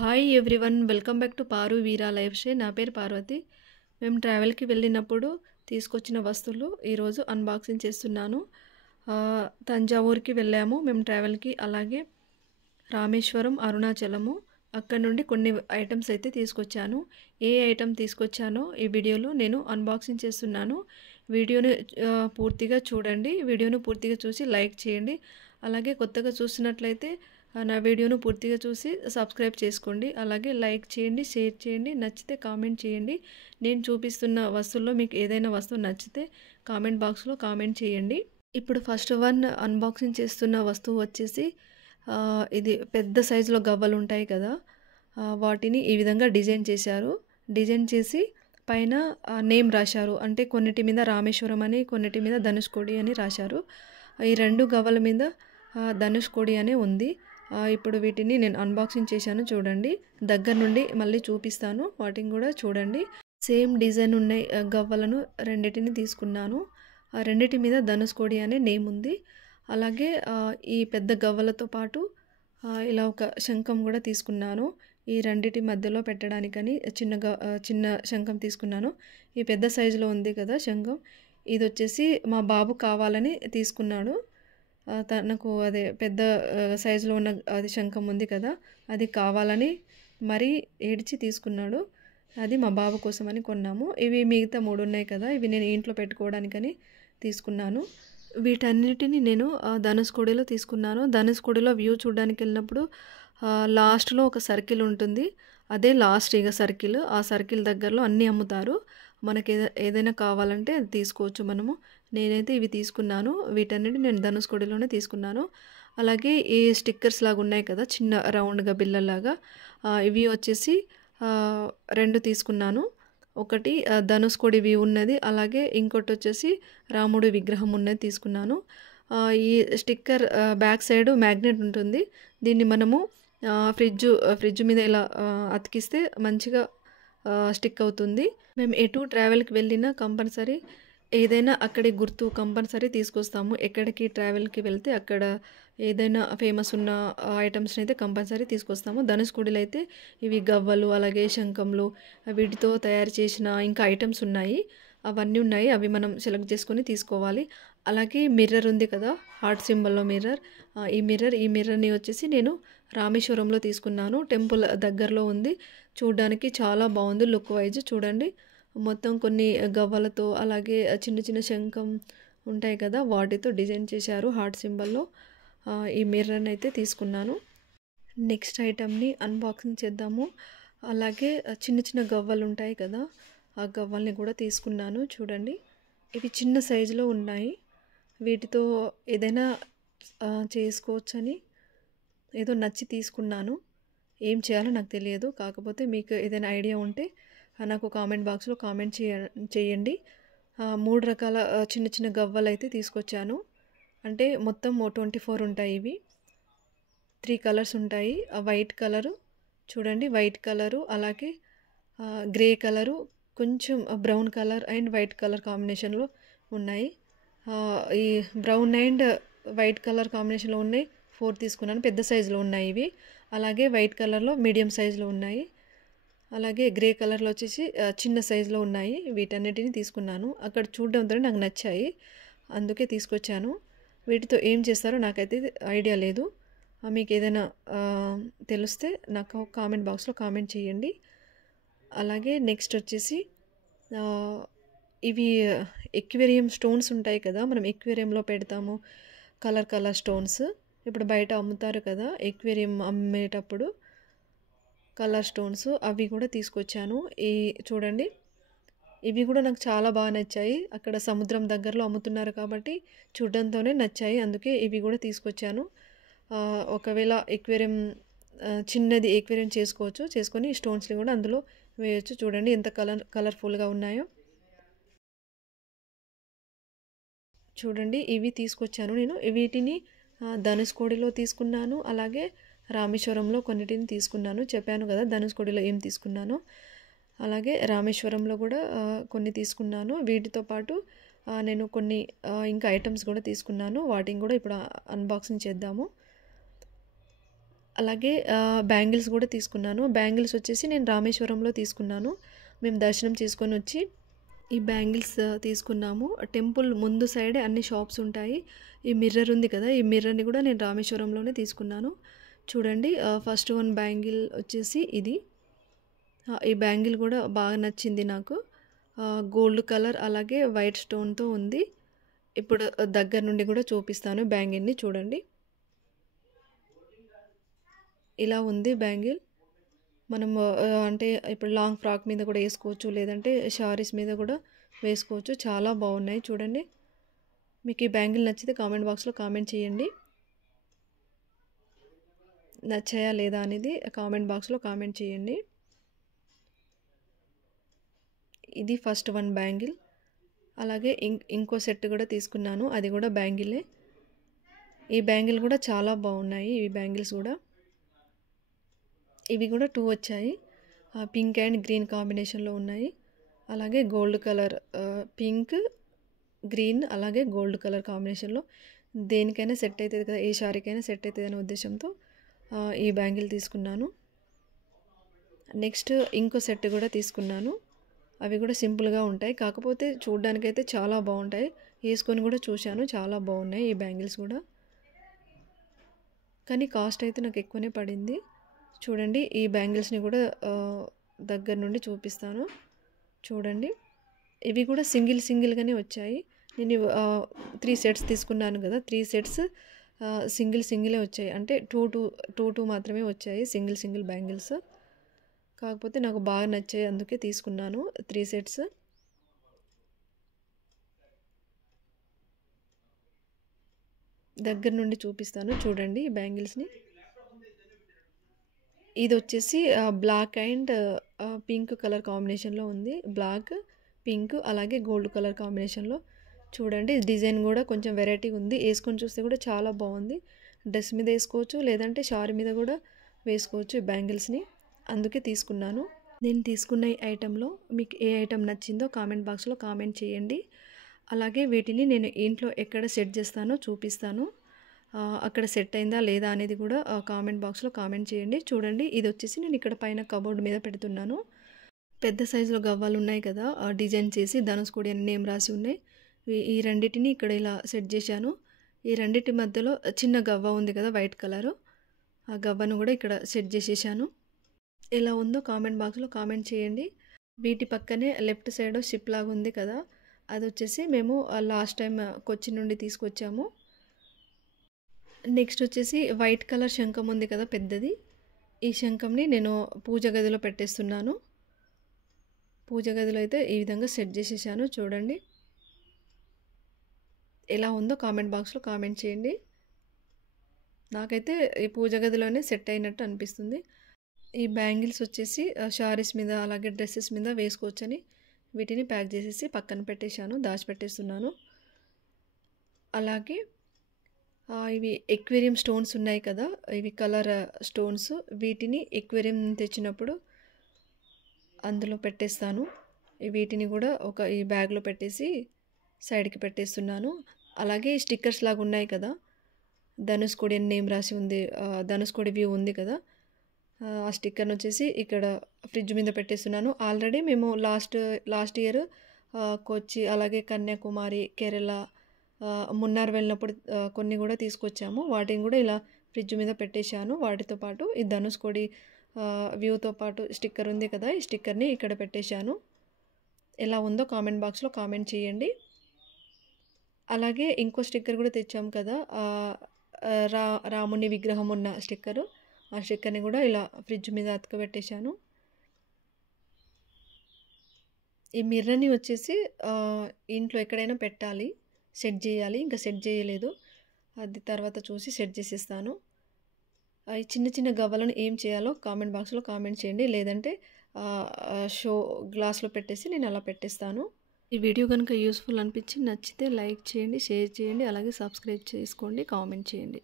Hi everyone, welcome back to Paru Veera life style. నా పేరు పార్వతి. మేము ట్రావెల్కి వెళ్ళినప్పుడు తీసుకొచ్చిన వస్తువులు ఈరోజు అన్బాక్సింగ్ చేస్తున్నాను. తంజావూరుకి వెళ్ళాము మేము ట్రావెల్కి. అలాగే రామేశ్వరం, అరుణాచలము, అక్కడ నుండి కొన్ని ఐటమ్స్ అయితే తీసుకొచ్చాను. ఏ ఐటమ్ తీసుకొచ్చానో ఈ వీడియోలో నేను అన్బాక్సింగ్ చేస్తున్నాను. వీడియోని పూర్తిగా చూడండి. వీడియోను పూర్తిగా చూసి లైక్ చేయండి. అలాగే కొత్తగా చూసినట్లయితే నా వీడియోను పూర్తిగా చూసి సబ్స్క్రైబ్ చేసుకోండి. అలాగే లైక్ చేయండి, షేర్ చేయండి, నచ్చితే కామెంట్ చేయండి. నేను చూపిస్తున్న వస్తువుల్లో మీకు ఏదైనా వస్తువు నచ్చితే కామెంట్ బాక్స్లో కామెంట్ చేయండి. ఇప్పుడు ఫస్ట్ వన్ అన్బాక్సింగ్ చేస్తున్న వస్తువు వచ్చేసి ఇది పెద్ద సైజులో గవ్వలు ఉంటాయి కదా, వాటిని ఈ విధంగా డిజైన్ చేశారు. డిజైన్ చేసి పైన నేమ్ రాశారు. అంటే కొన్నిటి మీద రామేశ్వరం అని, కొన్నిటి మీద ధనుష్కోడి అని రాశారు. ఈ రెండు గవ్వల మీద ధనుష్కోడి అనే ఉంది. ఇప్పుడు వీటిని నేను అన్బాక్సింగ్ చేశాను, చూడండి. దగ్గర నుండి మళ్ళీ చూపిస్తాను, వాటిని కూడా చూడండి. సేమ్ డిజైన్ ఉన్నాయి గవ్వలను రెండింటిని తీసుకున్నాను. ఆ రెండింటి మీద ధనుష్కోడి అనే నేమ్ ఉంది. అలాగే ఈ పెద్ద గవ్వలతో పాటు ఇలా ఒక శంఖం కూడా తీసుకున్నాను. ఈ రెండింటి మధ్యలో పెట్టడానికని చిన్న శంఖం తీసుకున్నాను. ఈ పెద్ద సైజులో ఉంది కదా శంఖం, ఇది వచ్చేసి మా బాబు కావాలని తీసుకున్నాడు. తనకు అదే పెద్ద సైజులో ఉన్న అది శంఖం ఉంది కదా, అది కావాలని మరీ ఏడ్చి తీసుకున్నాడు. అది మా బాబు కోసమని కొన్నాము. ఇవి మిగతా 3 ఉన్నాయి కదా, ఇవి నేను ఇంట్లో పెట్టుకోవడానికని తీసుకున్నాను. వీటన్నిటిని నేను ధనుష్కోడిలో తీసుకున్నాను. ధనుష్కోడిలో వ్యూ చూడడానికి వెళ్ళినప్పుడు లాస్ట్లో ఒక సర్కిల్ ఉంటుంది. అదే లాస్ట్ ఇక సర్కిల్. ఆ సర్కిల్ దగ్గరలో అన్నీ అమ్ముతారు. మనకి ఏదైనా కావాలంటే అది తీసుకోవచ్చు మనము. నేనైతే ఇవి తీసుకున్నాను. వీటన్నిటి నేను ధనుష్కోడిలోనే తీసుకున్నాను. అలాగే ఈ స్టిక్కర్స్ లాగా ఉన్నాయి కదా, చిన్న రౌండ్గా బిల్లలాగా, ఇవి వచ్చేసి 2 తీసుకున్నాను. ఒకటి ధనుష్కోడి వ్యూ ఉన్నది, అలాగే ఇంకోటి వచ్చేసి రాముడి విగ్రహం ఉన్నది తీసుకున్నాను. ఈ స్టిక్కర్ బ్యాక్ సైడ్ మ్యాగ్నెట్ ఉంటుంది. దీన్ని మనము ఫ్రిడ్జ్ మీద ఇలా అతికిస్తే మంచిగా స్టిక్ అవుతుంది. మేము ఎటు ట్రావెల్కి వెళ్ళినా కంపల్సరీ ఏదైనా అక్కడి గుర్తు కంపల్సరీ తీసుకొస్తాము. ఎక్కడికి ట్రావెల్కి వెళ్తే అక్కడ ఏదైనా ఫేమస్ ఉన్న ఐటమ్స్ని అయితే కంపల్సరీ తీసుకొస్తాము. ధనుష్కోడిలో అయితే ఇవి గవ్వలు, అలాగే శంఖంలు, వీటితో తయారు చేసిన ఇంకా ఐటమ్స్ ఉన్నాయి. అవన్నీ ఉన్నాయి, అవి మనం సెలెక్ట్ చేసుకొని తీసుకోవాలి. అలాగే మిర్రర్ ఉంది కదా, హార్ట్ సింబల్లో మిర్రర్. ఈ మిర్రర్ని వచ్చేసి నేను రామేశ్వరంలో తీసుకున్నాను. టెంపుల్ దగ్గరలో ఉంది. చూడడానికి చాలా బాగుంది లుక్ వైజ్. చూడండి, మొత్తం కొన్ని గవ్వలతో, అలాగే చిన్న శంఖం ఉంటాయి కదా, వాటితో డిజైన్ చేశారు హార్ట్ సింబల్లో. ఈ మిర్రర్ని అయితే తీసుకున్నాను. నెక్స్ట్ ఐటమ్ని అన్బాక్సింగ్ చేద్దాము. అలాగే చిన్న గవ్వలు ఉంటాయి కదా, ఆ గవ్వల్ని కూడా తీసుకున్నాను. చూడండి, ఇవి చిన్న సైజులో ఉన్నాయి. వీటితో ఏదైనా చేసుకోవచ్చని ఏదో నచ్చి తీసుకున్నాను. ఏం చేయాలో నాకు తెలియదు. కాకపోతే మీకు ఏదైనా ఐడియా ఉంటే నాకు కామెంట్ బాక్స్లో కామెంట్ చేయండి. 3 రకాల చిన్న గవ్వలు అయితే తీసుకొచ్చాను. అంటే మొత్తం 24 ఉంటాయి. ఇవి 3 కలర్స్ ఉంటాయి. వైట్ కలరు, చూడండి, వైట్ కలరు, అలాగే గ్రే కలరు, కొంచెం brown colour and white colour కాంబినేషన్లో ఉన్నాయి. ఈ బ్రౌన్ అండ్ వైట్ కలర్ కాంబినేషన్లో ఉన్నాయి 4 తీసుకున్నాను. పెద్ద సైజులో ఉన్నాయి ఇవి. అలాగే వైట్ కలర్లో మీడియం సైజులో ఉన్నాయి. అలాగే గ్రే కలర్లో వచ్చేసి చిన్న సైజులో ఉన్నాయి. వీటన్నిటిని తీసుకున్నాను. అక్కడ చూడడంతో నాకు నచ్చాయి, అందుకే తీసుకొచ్చాను. వీటితో ఏం చేస్తారో నాకైతే ఐడియా లేదు. మీకు ఏదైనా తెలిస్తే నాకు కామెంట్ బాక్స్లో కామెంట్ చేయండి. అలాగే నెక్స్ట్ వచ్చేసి ఇవి ఎక్వేరియం స్టోన్స్ ఉంటాయి కదా, మనం ఎక్వేరియంలో పెడతాము కలర్ స్టోన్స్. ఇప్పుడు బయట అమ్ముతారు కదా ఎక్వేరియం అమ్మేటప్పుడు కలర్ స్టోన్స్, అవి కూడా తీసుకొచ్చాను. చూడండి, ఇవి కూడా నాకు చాలా బాగా నచ్చాయి. అక్కడ సముద్రం దగ్గరలో అమ్ముతున్నారు కాబట్టి చూడడంతోనే నచ్చాయి, అందుకే ఇవి కూడా తీసుకొచ్చాను. ఒకవేళ ఎక్వేరియం చిన్నది ఎక్వేరియం చేసుకొని స్టోన్స్ని కూడా అందులో వేయచ్చు. చూడండి ఎంత కలర్ఫుల్గా ఉన్నాయో. చూడండి, ఇవి తీసుకొచ్చాను నేను. వీటిని ధనుష్కోడిలో తీసుకున్నాను. అలాగే రామేశ్వరంలో కొన్నిటిని తీసుకున్నాను. చెప్పాను కదా ధనుష్కోడిలో ఏం తీసుకున్నాను. అలాగే రామేశ్వరంలో కూడా కొన్ని తీసుకున్నాను. వీటితో పాటు నేను కొన్ని ఇంకా ఐటమ్స్ కూడా తీసుకున్నాను. వాటిని కూడా ఇప్పుడు అన్బాక్సింగ్ చేద్దాము. అలాగే బ్యాంగిల్స్ కూడా తీసుకున్నాను. బ్యాంగిల్స్ వచ్చేసి నేను రామేశ్వరంలో తీసుకున్నాను. మేము దర్శనం చేసుకొని వచ్చి ఈ బ్యాంగిల్స్ తీసుకున్నాము. టెంపుల్ ముందు సైడే అన్ని షాప్స్ ఉంటాయి. ఈ మిర్రర్ ఉంది కదా, ఈ మిర్రర్ని కూడా నేను రామేశ్వరంలోనే తీసుకున్నాను. చూడండి, ఫస్ట్ వన్ బ్యాంగిల్ వచ్చేసి ఇది. ఈ బ్యాంగిల్ కూడా బాగా నచ్చింది నాకు. గోల్డ్ కలర్ అలాగే వైట్ స్టోన్తో ఉంది. ఇప్పుడు దగ్గర నుండి కూడా చూపిస్తాను బ్యాంగిల్ని. చూడండి, ఇలా ఉంది బ్యాంగిల్. మనం అంటే ఇప్పుడు లాంగ్ ఫ్రాక్ మీద కూడా వేసుకోవచ్చు, లేదంటే శారీస్ మీద కూడా వేసుకోవచ్చు. చాలా బాగున్నాయి చూడండి. మీకు ఈ బ్యాంగిల్ నచ్చితే కామెంట్ బాక్స్లో కామెంట్ చేయండి. నచ్చాయా లేదా అనేది కామెంట్ బాక్స్లో కామెంట్ చేయండి. ఇది ఫస్ట్ వన్ బ్యాంగిల్. అలాగే ఇంకో సెట్ కూడా తీసుకున్నాను, అది కూడా బ్యాంగిలే. ఈ బ్యాంగిల్ కూడా చాలా బాగున్నాయి. ఈ బ్యాంగిల్స్ కూడా ఇవి కూడా 2 వచ్చాయి. పింక్ అండ్ గ్రీన్ కాంబినేషన్లో ఉన్నాయి. అలాగే గోల్డ్ కలర్, పింక్ గ్రీన్ అలాగే గోల్డ్ కలర్ కాంబినేషన్లో దేనికైనా సెట్ అవుతుంది కదా, ఏ శారీకైనా సెట్ అవుతుంది అనే ఉద్దేశంతో ఈ బ్యాంగిల్ తీసుకున్నాను. నెక్స్ట్ ఇంకో సెట్ కూడా తీసుకున్నాను. అవి కూడా సింపుల్గా ఉంటాయి, కాకపోతే చూడడానికైతే చాలా బాగుంటాయి. వేసుకొని కూడా చూశాను, చాలా బాగున్నాయి ఈ బ్యాంగిల్స్ కూడా. కానీ కాస్ట్ అయితే నాకు ఎక్కువనే పడింది. చూడండి, ఈ బ్యాంగిల్స్ని కూడా దగ్గర నుండి చూపిస్తాను. చూడండి, ఇవి కూడా సింగిల్గానే వచ్చాయి. నేను 3 సెట్స్ తీసుకున్నాను కదా, 3 సెట్స్ సింగిలే వచ్చాయి. అంటే టూ మాత్రమే వచ్చాయి సింగిల్ బ్యాంగిల్స్. కాకపోతే నాకు బాగా నచ్చాయి, అందుకే తీసుకున్నాను 3 సెట్స్. దగ్గర నుండి చూపిస్తాను. చూడండి ఈ బ్యాంగిల్స్ని. ఇది వచ్చేసి బ్లాక్ అండ్ పింక్ కలర్ కాంబినేషన్లో ఉంది. బ్లాక్, పింక్ అలాగే గోల్డ్ కలర్ కాంబినేషన్లో. చూడండి, డిజైన్ కూడా కొంచెం వెరైటీగా ఉంది. వేసుకొని చూస్తే కూడా చాలా బాగుంది. డ్రెస్ మీద వేసుకోవచ్చు, లేదంటే శారీ మీద కూడా వేసుకోవచ్చు ఈ బ్యాంగిల్స్ని. అందుకే తీసుకున్నాను. నేను తీసుకున్న ఈ ఐటెంలో మీకు ఏ ఐటెం నచ్చిందో కామెంట్ బాక్స్లో కామెంట్ చేయండి. అలాగే వీటిని నేను ఇంట్లో ఎక్కడ సెట్ చేస్తానో చూపిస్తాను. అక్కడ సెట్ అయిందా లేదా అనేది కూడా కామెంట్ బాక్స్లో కామెంట్ చేయండి. చూడండి, ఇది వచ్చేసి నేను ఇక్కడ పైన కబోర్డ్ మీద పెడుతున్నాను. పెద్ద సైజులో గవ్వాలు ఉన్నాయి కదా, డిజైన్ చేసి ధనుష్కోడి అని నేమ్ రాసి ఉన్నాయి. ఈ రెండింటిని ఇక్కడ ఇలా సెట్ చేశాను. ఈ రెండింటి మధ్యలో చిన్న గవ్వ ఉంది కదా వైట్ కలరు, ఆ గవ్వను కూడా ఇక్కడ సెట్ చేసేసాను. ఎలా ఉందో కామెంట్ బాక్స్లో కామెంట్ చేయండి. వీటి పక్కనే లెఫ్ట్ సైడ్ షిప్ లాగా ఉంది కదా, అది వచ్చేసి మేము లాస్ట్ టైం కొచ్చి నుండి తీసుకొచ్చాము. నెక్స్ట్ వచ్చేసి వైట్ కలర్ శంఖం ఉంది కదా పెద్దది, ఈ శంఖంని నేను పూజ గదిలో పెట్టేస్తున్నాను. పూజ గదిలో అయితే ఈ విధంగా సెట్ చేసేసాను. చూడండి, ఎలా ఉందో కామెంట్ బాక్స్లో కామెంట్ చేయండి. నాకైతే ఈ పూజ గదిలోనే సెట్ అయినట్టు అనిపిస్తుంది. ఈ బ్యాంగిల్స్ వచ్చేసి శారీస్ మీద అలాగే డ్రెస్సెస్ మీద వేసుకోవచ్చని వీటిని ప్యాక్ చేసేసి పక్కన పెట్టేశాను, దాచిపెట్టేస్తున్నాను. అలాగే ఇవి ఎక్వేరియం స్టోన్స్ ఉన్నాయి కదా, ఇవి కలర్ స్టోన్స్, వీటిని ఎక్వేరియం తెచ్చినప్పుడు అందులో పెట్టేస్తాను. వీటిని కూడా ఈ బ్యాగ్లో పెట్టేసి సైడ్కి పెట్టేస్తున్నాను. అలాగే స్టిక్కర్స్ లాగా ఉన్నాయి కదా, ధనుష్కోడి అని నేమ్ రాసి ఉంది, ధనుష్కోడి వ్యూ ఉంది కదా, ఆ స్టిక్కర్ని వచ్చేసి ఇక్కడ ఫ్రిడ్జ్ మీద పెట్టేస్తున్నాను. ఆల్రెడీ మేము లాస్ట్ ఇయర్ కొచ్చి అలాగే కన్యాకుమారి, కేరళ, మున్నార్ వెళ్ళినప్పుడు కొన్ని కూడా తీసుకొచ్చాము. వాటిని కూడా ఇలా ఫ్రిడ్జ్ మీద పెట్టేశాను. వాటితో పాటు ఈ ధనుష్కోడి వ్యూతో పాటు స్టిక్కర్ ఉంది కదా, ఈ స్టిక్కర్ని ఇక్కడ పెట్టేశాను. ఎలా ఉందో కామెంట్ బాక్స్లో కామెంట్ చేయండి. అలాగే ఇంకో స్టిక్కర్ కూడా తెచ్చాము కదా, రాముని విగ్రహం ఉన్న స్టిక్కరు, ఆ స్టిక్కర్ని కూడా ఇలా ఫ్రిడ్జ్ మీద అతకబెట్టేశాను. ఈ మిర్రర్ని వచ్చేసి ఇంట్లో ఎక్కడైనా పెట్టాలి, సెట్ చేయాలి. ఇంకా సెట్ చేయలేదు, అది తర్వాత చూసి సెట్ చేసేస్తాను. ఈ చిన్న గవ్వలను ఏం చేయాలో కామెంట్ బాక్స్లో కామెంట్ చేయండి, లేదంటే షో గ్లాస్లో పెట్టేసి నేను అలా పెట్టేస్తాను. ఈ వీడియో కనుక యూస్ఫుల్ అనిపించి నచ్చితే లైక్ చేయండి, షేర్ చేయండి, అలాగే సబ్స్క్రైబ్ చేసుకోండి, కామెంట్ చేయండి.